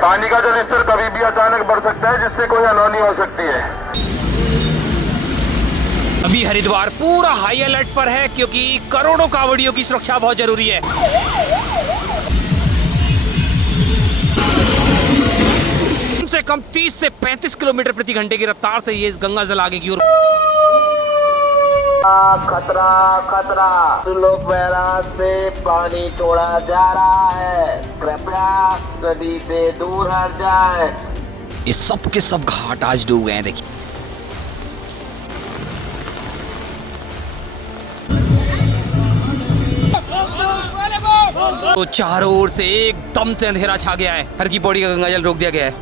पानी का जल स्तर कभी भी अचानक बढ़ सकता है, जिससे कोई अनहोनी हो सकती है। अभी हरिद्वार पूरा हाई अलर्ट पर है क्योंकि करोड़ों कांवड़ियों की सुरक्षा बहुत जरूरी है। कम से कम 30 से 35 किलोमीटर प्रति घंटे की रफ्तार से ये गंगा जल आगे की ओर। खतरा खतरा, लोक बैराज से पानी छोड़ा जा रहा है, कृपया नदी से दूर हट जाए। ये सब के सब घाट आज डूब गए हैं। देखिए तो चारों ओर से एकदम से अंधेरा छा गया है। हर की पौड़ी का गंगाजल रोक दिया गया है।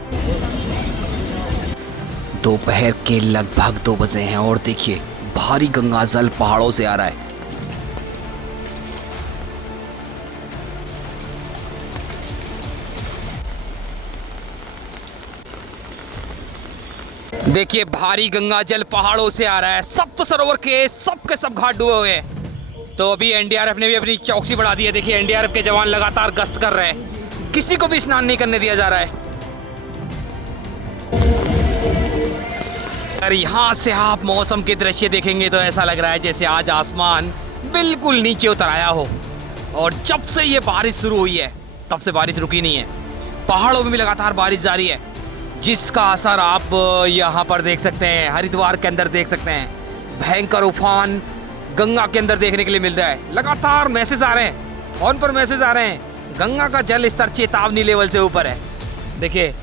दोपहर के लगभग 2 बजे हैं और देखिए भारी गंगाजल पहाड़ों से आ रहा है। देखिए भारी गंगाजल पहाड़ों से आ रहा है। सप्त सरोवर के सब घाट डूबे हुए हैं। तो अभी एनडीआरएफ ने भी अपनी चौकसी बढ़ा दी है। देखिए एनडीआरएफ के जवान लगातार गश्त कर रहे हैं, किसी को भी स्नान नहीं करने दिया जा रहा है। अगर यहाँ से आप मौसम के दृश्य देखेंगे तो ऐसा लग रहा है जैसे आज आसमान बिल्कुल नीचे उतर आया हो। और जब से ये बारिश शुरू हुई है तब से बारिश रुकी नहीं है। पहाड़ों में भी लगातार बारिश जारी है, जिसका असर आप यहाँ पर देख सकते हैं। हरिद्वार के अंदर देख सकते हैं भयंकर उफान गंगा के अंदर देखने के लिए मिल रहा है। लगातार मैसेज आ रहे हैं, फोन पर मैसेज आ रहे हैं, गंगा का जल स्तर चेतावनी लेवल से ऊपर है। देखिए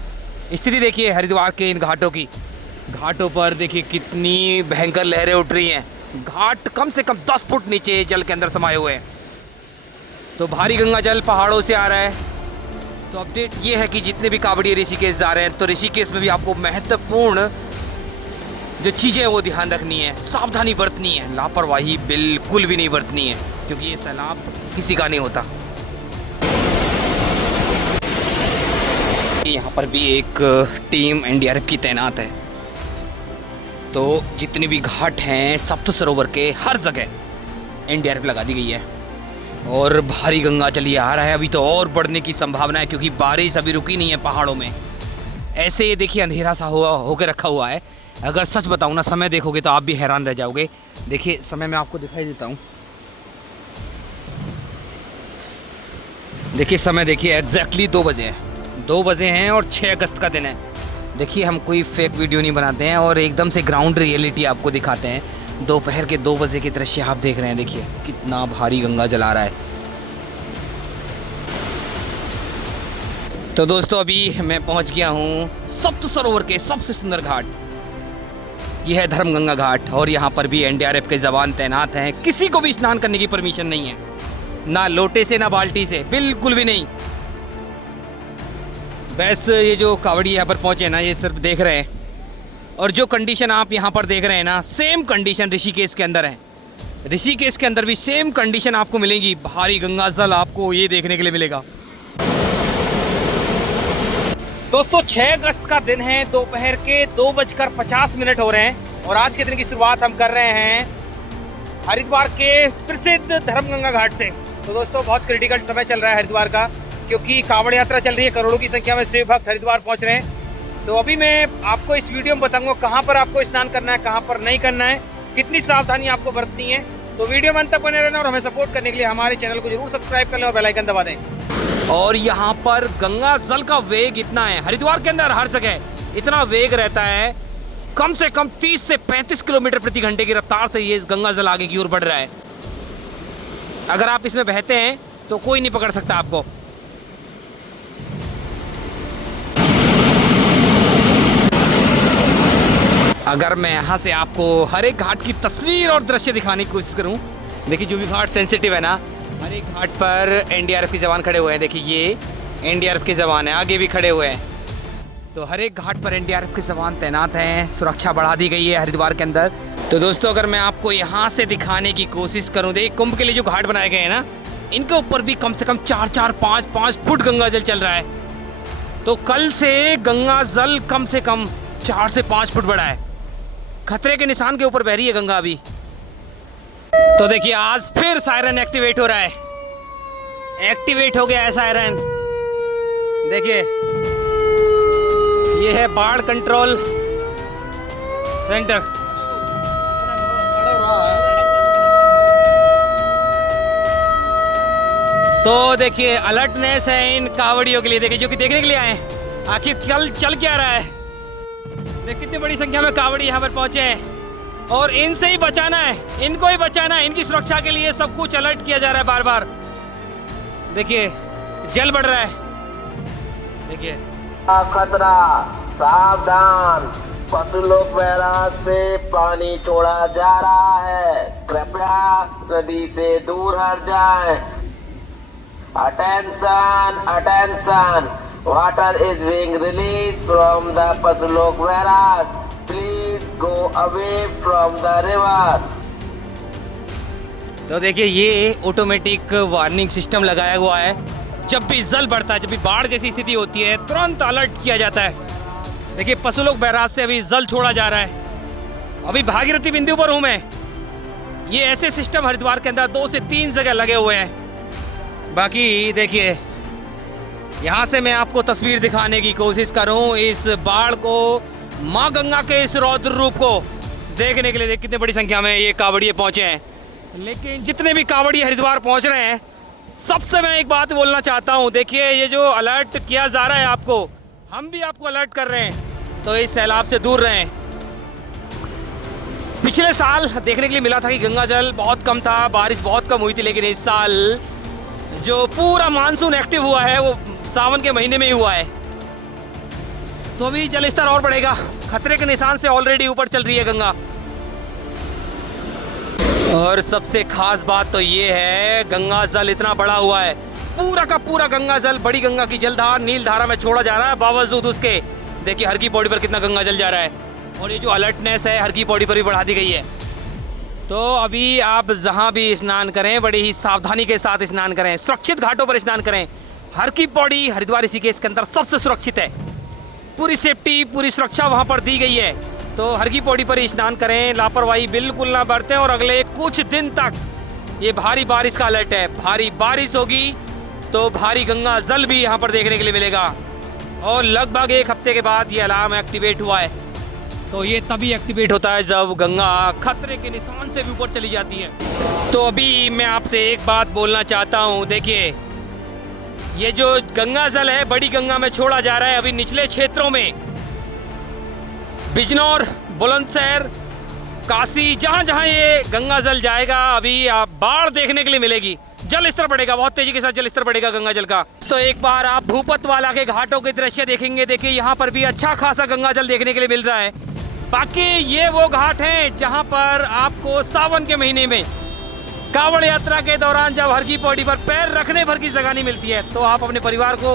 स्थिति देखिए हरिद्वार के इन घाटों पर देखिए कितनी भयंकर लहरें उठ रही हैं। घाट कम से कम 10 फुट नीचे जल के अंदर समाये हुए हैं। तो भारी गंगा जल पहाड़ों से आ रहा है। तो अपडेट ये है कि जितने भी कांवड़िए ऋषिकेश जा रहे हैं तो ऋषिकेश में भी आपको महत्वपूर्ण जो चीज़ें हैं वो ध्यान रखनी है, सावधानी बरतनी है, लापरवाही बिल्कुल भी नहीं बरतनी है, क्योंकि ये सैलाब किसी का नहीं होता। यहाँ पर भी एक टीम एनडीआरएफ की तैनात है। तो जितने भी घाट हैं सप्त सरोवर के हर जगह एनडीआरएफ लगा दी गई है। और भारी गंगा जल ये आ रहा है। अभी तो और बढ़ने की संभावना है क्योंकि बारिश अभी रुकी नहीं है पहाड़ों में। ऐसे ये देखिए अंधेरा सा होकर रखा हुआ है। अगर सच बताऊँ ना, समय देखोगे तो आप भी हैरान रह जाओगे। देखिए समय मैं आपको दिखाई देता हूँ। देखिए समय देखिए एग्जैक्टली 2 बजे हैं। 2 बजे हैं और 6 अगस्त का दिन है। देखिए हम कोई फेक वीडियो नहीं बनाते हैं और एकदम से ग्राउंड रियलिटी आपको दिखाते हैं। दोपहर के 2 बजे के दृश्य आप देख रहे हैं। देखिए कितना भारी गंगा जल आ रहा है। तो दोस्तों अभी मैं पहुंच गया हूं सप्त सरोवर के सबसे सुंदर घाट। यह है धर्मगंगा घाट और यहाँ पर भी एनडीआरएफ के जवान तैनात हैं। किसी को भी स्नान करने की परमिशन नहीं है, ना लोटे से ना बाल्टी से, बिल्कुल भी नहीं। बस ये जो कांवड़ी यहाँ पर पहुँचे ना, ये सिर्फ देख रहे हैं। और जो कंडीशन आप यहाँ पर देख रहे हैं ना, सेम कंडीशन ऋषिकेश के अंदर है। ऋषिकेश के अंदर भी सेम कंडीशन आपको मिलेगी। भारी गंगा जल आपको ये देखने के लिए मिलेगा। दोस्तों 6 अगस्त का दिन है, दोपहर के 2:50 हो रहे हैं और आज के दिन की शुरुआत हम कर रहे हैं हरिद्वार के प्रसिद्ध धर्मगंगा घाट से। तो दोस्तों बहुत क्रिटिकल समय चल रहा है हरिद्वार का, क्योंकि कांवड़ यात्रा चल रही है। करोड़ों की संख्या में शिव भक्त हरिद्वार पहुंच रहे हैं। तो अभी मैं आपको इस वीडियो में बताऊंगा कहाँ पर आपको स्नान करना है, कहाँ पर नहीं करना है, कितनी सावधानी आपको बरतनी है। तो वीडियो में अंत तक बने रहना और हमें सपोर्ट करने के लिए हमारे चैनल को जरूर सब्सक्राइब कर लें और बेल आइकन दबा दें। और यहाँ पर गंगा जल का वेग इतना है, हरिद्वार के अंदर हर जगह इतना वेग रहता है। कम से कम 30 से 35 किलोमीटर प्रति घंटे की रफ्तार से ये गंगा जल आगे की ओर बढ़ रहा है। अगर आप इसमें बहते हैं तो कोई नहीं पकड़ सकता आपको। अगर मैं यहाँ से आपको हर एक घाट की तस्वीर और दृश्य दिखाने की कोशिश करूँ, देखिए जो भी घाट सेंसिटिव है ना, हर एक घाट पर एनडीआरएफ के जवान खड़े हुए हैं। देखिए ये एनडीआरएफ के जवान हैं, आगे भी खड़े हुए हैं। तो हर एक घाट पर एनडीआरएफ के जवान तैनात हैं, सुरक्षा बढ़ा दी गई है हरिद्वार के अंदर। तो दोस्तों अगर मैं आपको यहाँ से दिखाने की कोशिश करूँ, देखिए कुंभ के लिए जो घाट बनाए गए हैं ना, इनके ऊपर भी कम से कम 4-4, 5-5 फुट गंगा जल चल रहा है। तो कल से गंगा जल कम से कम 4 से 5 फुट बढ़ा है। खतरे के निशान के ऊपर बह रही है गंगा अभी। तो देखिए आज फिर सायरन एक्टिवेट हो रहा है। एक्टिवेट हो गया है सायरन। देखिए ये है बाढ़ कंट्रोल सेंटर। तो देखिए अलर्टनेस है इन कावड़ियों के लिए, देखिए जो कि देखने के लिए आए हैं आखिर कल चल क्या रहा है। देखिए कितनी बड़ी संख्या में कावड़ी यहाँ पर पहुंचे हैं और इनसे ही बचाना है, इनको ही बचाना है, इनकी सुरक्षा के लिए सब कुछ अलर्ट किया जा रहा है बार बार। देखिए जल बढ़ रहा है, देखिए खतरा, सावधान, पशुलोक बैराज से पानी छोड़ा जा रहा है, कृपया नदी से दूर हट जाएं। Attention, attention, water is being released from the Pasulok barrage. Please go away from the river. तो देखिए ये ऑटोमेटिक वार्निंग सिस्टम लगाया हुआ है, जब भी जल बढ़ता है, जब भी बाढ़ जैसी स्थिति होती है तुरंत अलर्ट किया जाता है। देखिए पशुलोक बैराज से अभी जल छोड़ा जा रहा है, अभी भागीरथी बिंदु पर हूँ मैं। ये ऐसे सिस्टम हरिद्वार के अंदर 2 से 3 जगह लगे हुए हैं। बाकी देखिए यहाँ से मैं आपको तस्वीर दिखाने की कोशिश करूँ इस बाढ़ को, माँ गंगा के इस रौद्र रूप को देखने के लिए। कितने बड़ी संख्या में ये कावड़िए पहुँचे हैं, लेकिन जितने भी कावड़िए हरिद्वार पहुँच रहे हैं सबसे मैं एक बात बोलना चाहता हूँ। देखिए ये जो अलर्ट किया जा रहा है आपको, हम भी आपको अलर्ट कर रहे हैं, तो इस सैलाब से दूर रहें। पिछले साल देखने के लिए मिला था कि गंगा जल बहुत कम था, बारिश बहुत कम हुई थी, लेकिन इस साल जो पूरा मानसून एक्टिव हुआ है वो सावन के महीने में ही हुआ है। तो अभी जल स्तर और बढ़ेगा, खतरे के निशान से ऑलरेडी ऊपर चल रही है गंगा। और सबसे खास बात तो ये है गंगा जल इतना बड़ा हुआ है, पूरा का पूरा गंगा जल बड़ी गंगा की जलधार नील धारा में छोड़ा जा रहा है। बावजूद उसके देखिए हर की पौड़ी पर कितना गंगा जल जा रहा है, और ये जो अलर्टनेस है हर की पौड़ी पर भी बढ़ा दी गई है। तो अभी आप जहाँ भी स्नान करें बड़ी ही सावधानी के साथ स्नान करें, सुरक्षित घाटों पर स्नान करें। हर की पौड़ी हरिद्वार ऋषिकेश के अंदर सबसे सुरक्षित है, पूरी सेफ्टी पूरी सुरक्षा वहाँ पर दी गई है। तो हर की पौड़ी पर ही स्नान करें, लापरवाही बिल्कुल ना बरतें। और अगले कुछ दिन तक ये भारी बारिश का अलर्ट है, भारी बारिश होगी तो भारी गंगा जल भी यहाँ पर देखने के लिए मिलेगा। और लगभग 1 हफ्ते के बाद ये अलार्म एक्टिवेट हुआ है। तो ये तभी एक्टिवेट होता है जब गंगा खतरे के निशान से भी ऊपर चली जाती है। तो अभी मैं आपसे एक बात बोलना चाहता हूँ, देखिए ये जो गंगा जल है बड़ी गंगा में छोड़ा जा रहा है। अभी निचले क्षेत्रों में बिजनौर, बुलंदशहर, काशी, जहाँ जहाँ ये गंगा जल जाएगा अभी आप बाढ़ देखने के लिए मिलेगी। जल स्तर बढ़ेगा, बहुत तेजी के साथ जल स्तर बढ़ेगा गंगा जल का। तो एक बार आप भूपतवाला के घाटों के दृश्य देखेंगे, देखिए यहाँ पर भी अच्छा खासा गंगा जल देखने के लिए मिल रहा है। बाकी ये वो घाट हैं जहाँ पर आपको सावन के महीने में कावड़ यात्रा के दौरान जब हर की पौड़ी पर पैर रखने भर की जगह नहीं मिलती है, तो आप अपने परिवार को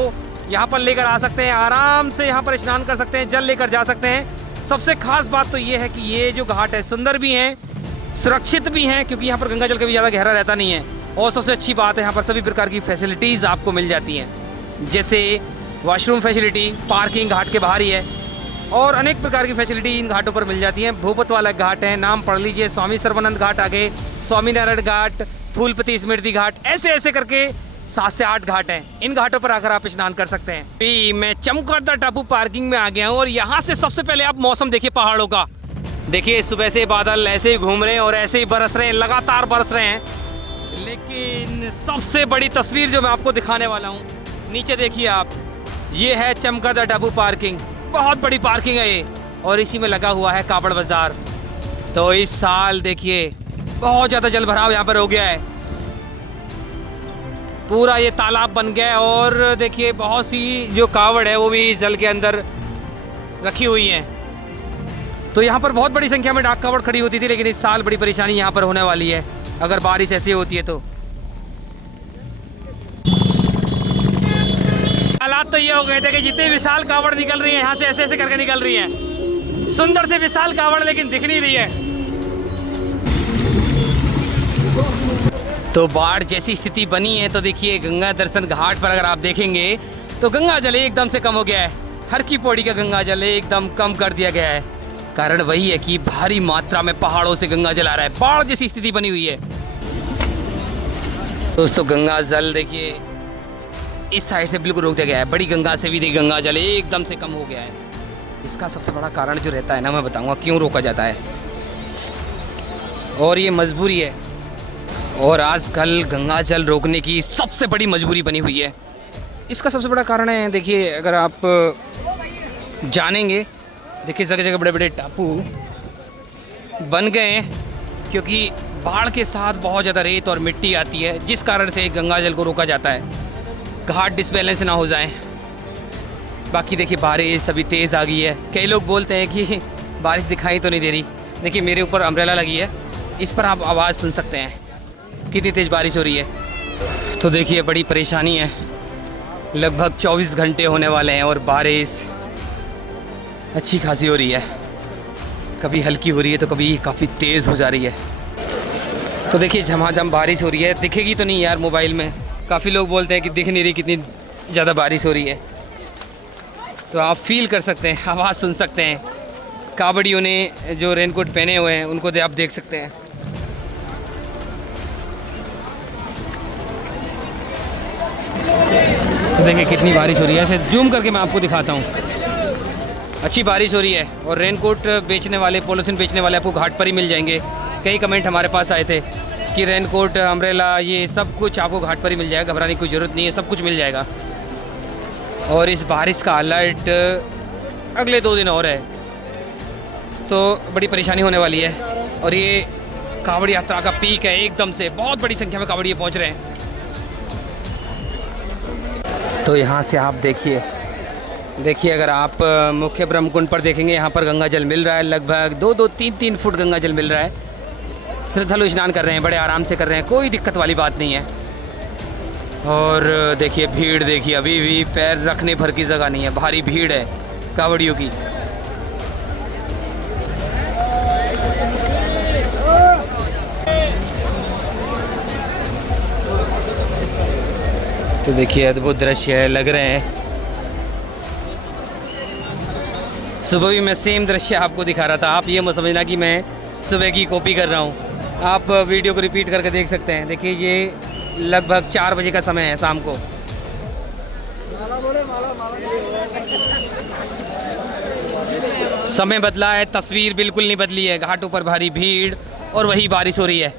यहाँ पर लेकर आ सकते हैं, आराम से यहाँ पर स्नान कर सकते हैं, जल लेकर जा सकते हैं। सबसे खास बात तो ये है कि ये जो घाट है सुंदर भी हैं, सुरक्षित भी हैं, क्योंकि यहाँ पर गंगा जल कभी ज़्यादा गहरा रहता नहीं है। और सबसे अच्छी बात है यहाँ पर सभी प्रकार की फैसिलिटीज़ आपको मिल जाती हैं, जैसे वॉशरूम फैसिलिटी, पार्किंग घाट के बाहर ही है, और अनेक प्रकार की फैसिलिटी इन घाटों पर मिल जाती हैं। भूपतवाला घाट है, नाम पढ़ लीजिए, स्वामी सर्वानंद घाट आगे, स्वामीनारायण घाट, फूलपति स्मृति घाट, ऐसे ऐसे करके 7 से 8 घाट हैं। इन घाटों पर आकर आप स्नान कर सकते हैं। अभी मैं चमकौर टापू पार्किंग में आ गया हूँ और यहाँ से सबसे पहले आप मौसम देखिए पहाड़ों का। देखिए सुबह से बादल ऐसे ही घूम रहे हैं और ऐसे ही बरस रहे हैं, लगातार बरस रहे हैं। लेकिन सबसे बड़ी तस्वीर जो मैं आपको दिखाने वाला हूँ, नीचे देखिए आप, ये है चमकौर टापू पार्किंग। बहुत बड़ी पार्किंग है ये, और इसी में लगा हुआ है कावड़ बाजार। तो इस साल देखिए बहुत ज़्यादा जल भराव यहाँ पर हो गया है, पूरा ये तालाब बन गया है। और देखिए बहुत सी जो कावड़ है वो भी जल के अंदर रखी हुई हैं। तो यहाँ पर बहुत बड़ी संख्या में डाक कावड़ खड़ी होती थी, लेकिन इस साल बड़ी परेशानी यहाँ पर होने वाली है अगर बारिश ऐसी होती है तो। हालात तो ये हो गए थे कि जितने विशाल कावड़ निकल रही है यहाँ से ऐसे ऐसे करके निकल रही है, सुंदर से विशाल कावड़, लेकिन दिख नहीं रही है। तो बाढ़ जैसी स्थिति बनी है, तो देखिए गंगा दर्शन घाट पर अगर आप देखेंगे तो गंगा जल एकदम से कम हो गया है। हर की पौड़ी का गंगा जल एकदम कम कर दिया गया है। कारण वही है कि भारी मात्रा में पहाड़ों से गंगा जल आ रहा है, बाढ़ जैसी स्थिति बनी हुई है। दोस्तों गंगा जल देखिए इस साइड से बिल्कुल रोक दिया गया है, बड़ी गंगा से भी देखिए गंगा जल एकदम से कम हो गया है। इसका सबसे बड़ा कारण जो रहता है ना, मैं बताऊंगा क्यों रोका जाता है, और ये मजबूरी है। और आजकल गंगा जल रोकने की सबसे बड़ी मजबूरी बनी हुई है। इसका सबसे बड़ा कारण है, देखिए अगर आप जानेंगे, देखिए जगह जगह बड़े बड़े टापू बन गए हैं क्योंकि बाढ़ के साथ बहुत ज़्यादा रेत और मिट्टी आती है, जिस कारण से गंगा जल को रोका जाता है, घाट डिसबैलेंस ना हो जाए। बाकी देखिए बारिश अभी तेज़ आ गई है। कई लोग बोलते हैं कि बारिश दिखाई तो नहीं दे रही। देखिए मेरे ऊपर अम्ब्रेला लगी है, इस पर आप आवाज़ सुन सकते हैं कितनी तेज़ बारिश हो रही है। तो देखिए बड़ी परेशानी है, लगभग 24 घंटे होने वाले हैं और बारिश अच्छी खासी हो रही है, कभी हल्की हो रही है तो कभी काफ़ी तेज़ हो जा रही है। तो देखिए झमाझम बारिश हो रही है, दिखेगी तो नहीं यार मोबाइल में, काफ़ी लोग बोलते हैं कि दिख नहीं रही कितनी ज़्यादा बारिश हो रही है। तो आप फील कर सकते हैं, आवाज़ सुन सकते हैं। कावड़ियों ने जो रेनकोट पहने हुए हैं उनको आप देख सकते हैं। तो देखिए कितनी बारिश हो रही है, ऐसे जूम करके मैं आपको दिखाता हूँ। अच्छी बारिश हो रही है और रेनकोट बेचने वाले, पॉलीथीन बेचने वाले आपको घाट पर ही मिल जाएंगे। कई कमेंट हमारे पास आए थे कि रेनकोट, अम्ब्रेला, ये सब कुछ आपको घाट पर ही मिल जाएगा, घबराने की कोई ज़रूरत नहीं है, सब कुछ मिल जाएगा। और इस बारिश का अलर्ट अगले 2 दिन और है, तो बड़ी परेशानी होने वाली है। और ये कावड़ यात्रा का पीक है, एकदम से बहुत बड़ी संख्या में कावड़िए पहुंच रहे हैं। तो यहाँ से आप देखिए अगर आप मुख्य ब्रह्मकुंड पर देखेंगे, यहाँ पर गंगा जल मिल रहा है, लगभग 2-2, 3-3 फुट गंगा जल मिल रहा है। श्रद्धालु स्नान कर रहे हैं, बड़े आराम से कर रहे हैं, कोई दिक्कत वाली बात नहीं है। और देखिए भीड़, देखिए अभी भी पैर रखने भर की जगह नहीं है, भारी भीड़ है कावड़ियों की। तो देखिए अद्भुत दृश्य है, लग रहे हैं। सुबह भी मैं सेम दृश्य आपको दिखा रहा था, आप ये मत समझना कि मैं सुबह की कॉपी कर रहा हूँ। आप वीडियो को रिपीट करके देख सकते हैं। देखिए ये लगभग 4 बजे का समय है शाम को। समय बदला है, तस्वीर बिल्कुल नहीं बदली है। घाटों पर भारी भीड़ और वही बारिश हो रही है।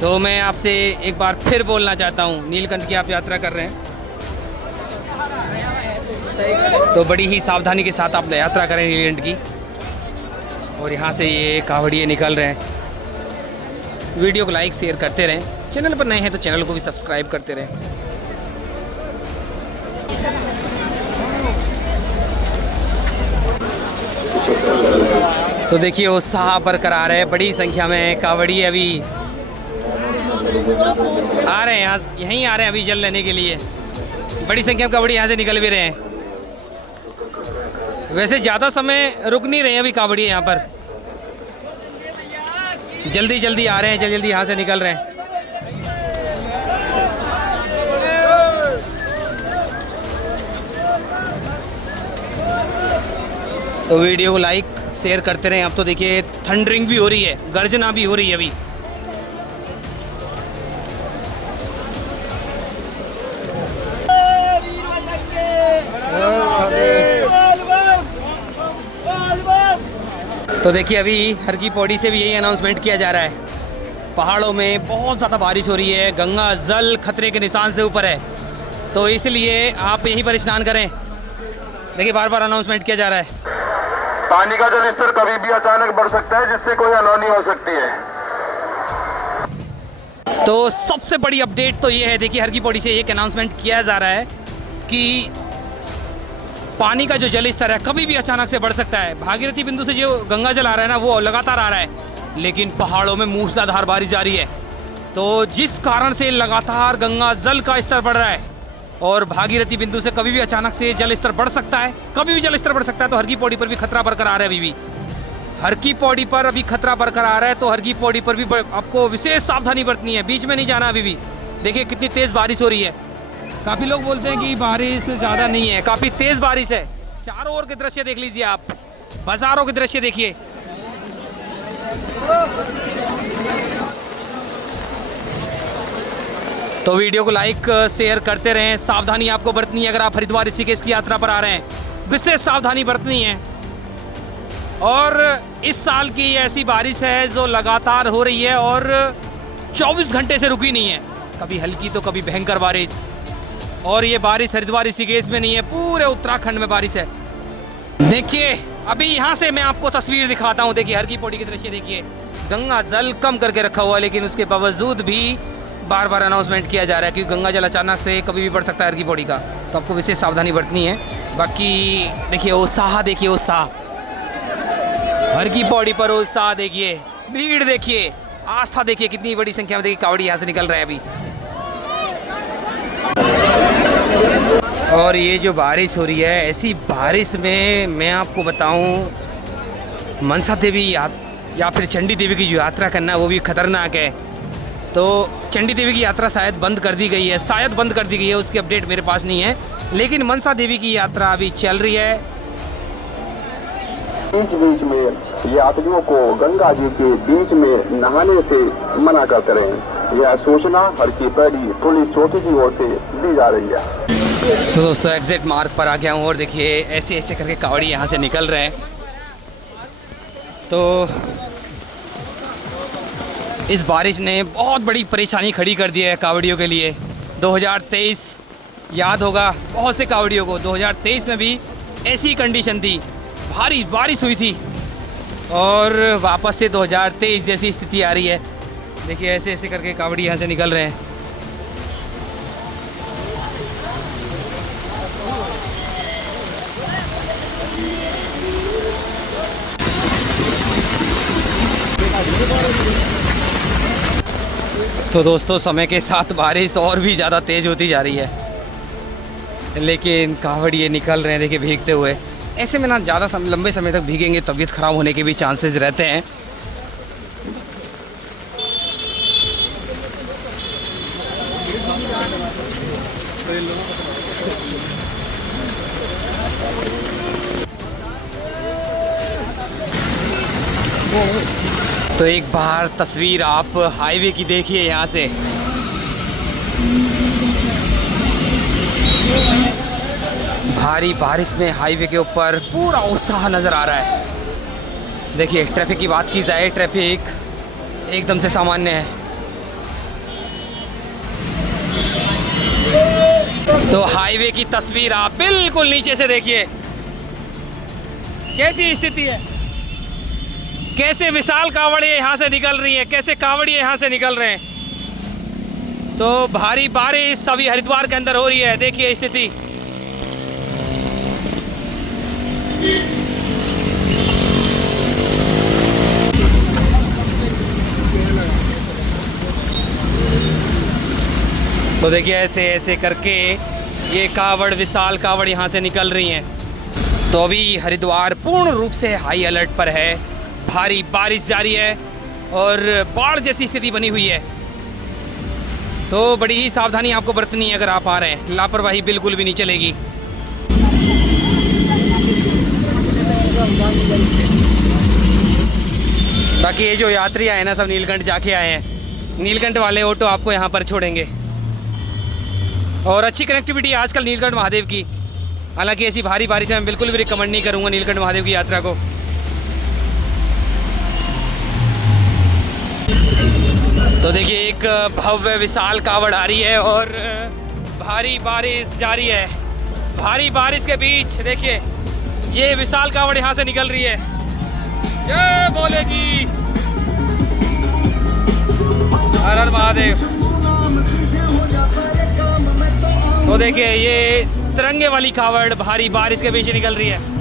तो मैं आपसे एक बार फिर बोलना चाहता हूँ, नीलकंठ की आप यात्रा कर रहे हैं तो बड़ी ही सावधानी के साथ आप यात्रा करें नीलकंठ की। और यहाँ से ये कावड़िए निकल रहे हैं। वीडियो को लाइक शेयर करते रहें, चैनल पर नए हैं तो चैनल को भी सब्सक्राइब करते रहें। तो देखिए उत्साह बरकरार है, बड़ी संख्या में कावड़िए अभी आ रहे हैं, यहीं आ रहे हैं अभी जल लेने के लिए। बड़ी संख्या में कावड़ी यहाँ से निकल भी रहे हैं। वैसे ज़्यादा समय रुक नहीं रहे हैं अभी कावड़िए यहाँ पर, जल्दी जल्दी आ रहे हैं, जल्दी यहाँ से निकल रहे हैं। तो वीडियो को लाइक शेयर करते रहें। अब तो देखिए थंडरिंग भी हो रही है, गर्जना भी हो रही है अभी। तो देखिए अभी हर की पौड़ी से भी यही अनाउंसमेंट किया जा रहा है, पहाड़ों में बहुत ज़्यादा बारिश हो रही है, गंगा जल खतरे के निशान से ऊपर है, तो इसलिए आप यहीं पर स्नान करें। देखिए बार बार अनाउंसमेंट किया जा रहा है। पानी का जल स्तर कभी भी अचानक बढ़ सकता है, जिससे कोई अनहोनी हो सकती है। तो सबसे बड़ी अपडेट तो ये है, देखिए हर की पौड़ी से एक अनाउंसमेंट किया जा रहा है कि पानी का जो जल स्तर है कभी भी अचानक से बढ़ सकता है। भागीरथी बिंदु से जो गंगा जल आ रहा है ना, वो लगातार आ रहा है, लेकिन पहाड़ों में मूसलाधार बारिश जारी है, तो जिस कारण से लगातार गंगा जल का स्तर बढ़ रहा है और भागीरथी बिंदु से कभी भी अचानक से जल स्तर बढ़ सकता है, कभी भी जल स्तर बढ़ सकता है। तो हर की पौड़ी पर भी खतरा बरकरार है। अभी भी हर की पौड़ी पर अभी खतरा बरकरार है, तो हर की पौड़ी पर भी आपको विशेष सावधानी बरतनी है, बीच में नहीं जाना अभी भी। देखिए कितनी तेज़ बारिश हो रही है। काफ़ी लोग बोलते हैं कि बारिश ज़्यादा नहीं है, काफ़ी तेज़ बारिश है। चारों ओर के दृश्य देख लीजिए आप, बाजारों के दृश्य देखिए। तो वीडियो को लाइक शेयर करते रहें। सावधानी आपको बरतनी है अगर आप हरिद्वार ऋषिकेश की यात्रा पर आ रहे हैं। विशेष सावधानी बरतनी है। और इस साल की ऐसी बारिश है जो लगातार हो रही है और 24 घंटे से रुकी नहीं है, कभी हल्की तो कभी भयंकर बारिश। और ये बारिश हरिद्वार ऋषिकेश में नहीं है, पूरे उत्तराखंड में बारिश है। देखिए अभी यहाँ से मैं आपको तस्वीर दिखाता हूँ। देखिए हर की पौड़ी की दृश्य देखिए, गंगा जल कम करके रखा हुआ है, लेकिन उसके बावजूद भी बार बार अनाउंसमेंट किया जा रहा है कि गंगा जल अचानक से कभी भी बढ़ सकता है हर की पौड़ी का, तो आपको विशेष सावधानी बरतनी है। बाकी देखिए उत्साह, देखिए उत्साह, हर की पौड़ी पर उत्साह देखिए, भीड़ देखिए, आस्था देखिए, कितनी बड़ी संख्या में देखिए कावड़ी यहाँ से निकल रहे हैं अभी। और ये जो बारिश हो रही है, ऐसी बारिश में मैं आपको बताऊं, मनसा देवी या फिर चंडी देवी की जो यात्रा करना है वो भी खतरनाक है। तो चंडी देवी की यात्रा शायद बंद कर दी गई है, शायद बंद कर दी गई है, उसकी अपडेट मेरे पास नहीं है, लेकिन मनसा देवी की यात्रा अभी चल रही है। बीच बीच में यात्रियों को गंगा जी के बीच में नहाने से मना करते रहे, यह सूचना हर की पौड़ी पुलिस चौकी की ओर से दी जा रही है। तो दोस्तों एग्जिट मार्ग पर आ गया हूँ और देखिए ऐसे ऐसे करके कावड़ी यहाँ से निकल रहे हैं। तो इस बारिश ने बहुत बड़ी परेशानी खड़ी कर दी है कावड़ियों के लिए। 2023 याद होगा बहुत से कावड़ियों को, 2023 में भी ऐसी कंडीशन थी, भारी बारिश हुई थी और वापस से 2023 जैसी स्थिति आ रही है। देखिए ऐसे ऐसे करके कावड़ी यहाँ से निकल रहे हैं। तो दोस्तों समय के साथ बारिश और भी ज़्यादा तेज़ होती जा रही है, लेकिन कावड़िए निकल रहे हैं देखिए भीगते हुए। ऐसे में ना ज़्यादा लंबे समय तक भीगेंगे तबीयत ख़राब होने के भी चांसेस रहते हैं। तो एक बार तस्वीर आप हाईवे की देखिए यहाँ से, भारी बारिश में हाईवे के ऊपर पूरा उत्साह नज़र आ रहा है। देखिए ट्रैफिक की बात की जाए, ट्रैफिक एकदम से सामान्य है। तो हाईवे की तस्वीर आप बिल्कुल नीचे से देखिए, कैसी स्थिति है, कैसे विशाल कावड़ियाँ यहाँ से निकल रही हैं, कैसे कावड़ियाँ यहाँ से निकल रहे हैं। तो भारी बारिश अभी हरिद्वार के अंदर हो रही है, देखिए स्थिति। तो देखिए ऐसे ऐसे करके ये कावड़, विशाल कावड़ यहाँ से निकल रही हैं। तो अभी हरिद्वार पूर्ण रूप से हाई अलर्ट पर है, भारी बारिश जारी है और बाढ़ जैसी स्थिति बनी हुई है। तो बड़ी ही सावधानी आपको बरतनी है अगर आप आ रहे हैं, लापरवाही बिल्कुल भी नहीं चलेगी। बाकी ये जो यात्री आए ना सब नीलकंठ जाके आए हैं, नीलकंठ वाले ऑटो आपको यहाँ पर छोड़ेंगे। और अच्छी कनेक्टिविटी है आजकल नीलकंठ महादेव की। हालांकि ऐसी भारी बारिश में मैं बिल्कुल भी रिकमेंड नहीं करूँगा नीलकंठ महादेव की यात्रा को। तो देखिए एक भव्य विशाल कावड़ आ रही है और भारी बारिश जारी है। भारी बारिश के बीच देखिए ये विशाल कावड़ यहाँ से निकल रही है। जय बोले की, हर हर महादेव। तो देखिए ये तिरंगे वाली कावड़ भारी बारिश के बीच निकल रही है।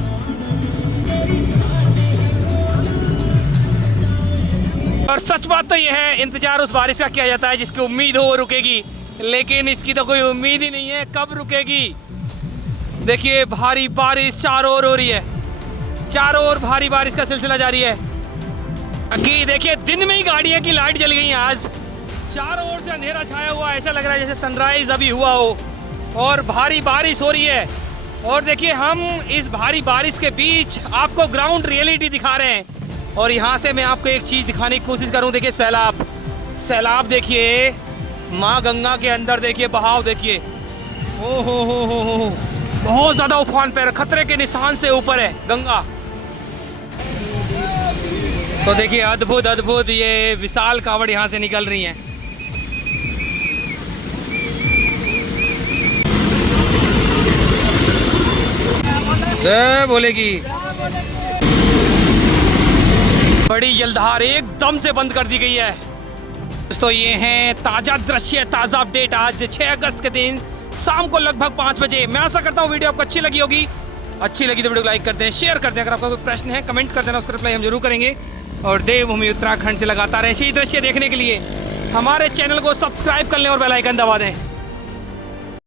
और सच बात तो ये है, इंतजार उस बारिश का किया जाता है जिसकी उम्मीद हो वो रुकेगी, लेकिन इसकी तो कोई उम्मीद ही नहीं है कब रुकेगी। देखिए भारी बारिश चारों ओर हो रही है, चारों ओर भारी बारिश का सिलसिला जारी है। बाकी देखिए दिन में ही गाड़ियां की लाइट जल गई हैं। आज चारों ओर से अंधेरा छाया हुआ, ऐसा लग रहा है जैसे सनराइज अभी हुआ हो और भारी बारिश हो रही है। और देखिए हम इस भारी बारिश के बीच आपको ग्राउंड रियलिटी दिखा रहे हैं। और यहाँ से मैं आपको एक चीज़ दिखाने की कोशिश करूँ। देखिए सैलाब, सैलाब देखिए, माँ गंगा के अंदर देखिए बहाव देखिए, ओ हो बहुत ज्यादा उफान पे, खतरे के निशान से ऊपर है गंगा। तो देखिए अद्भुत अद्भुत ये विशाल कावड़ यहाँ से निकल रही हैं। जय बोलेगी। बड़ी जलधार एकदम से बंद कर दी गई है। दोस्तों ये हैं ताजा दृश्य, ताजा अपडेट आज 6 अगस्त के दिन शाम को लगभग 5 बजे। मैं आशा करता हूँ वीडियो आपको अच्छी लगी होगी। अच्छी लगी तो वीडियो को लाइक कर दें, शेयर कर दें। अगर आपका कोई प्रश्न है कमेंट कर देना, उसका रिप्लाई हम जरूर करेंगे। और देवभूमि उत्तराखंड से लगातार ऐसे ही दृश्य देखने के लिए हमारे चैनल को सब्सक्राइब कर लें और बेल आइकन दबा दें।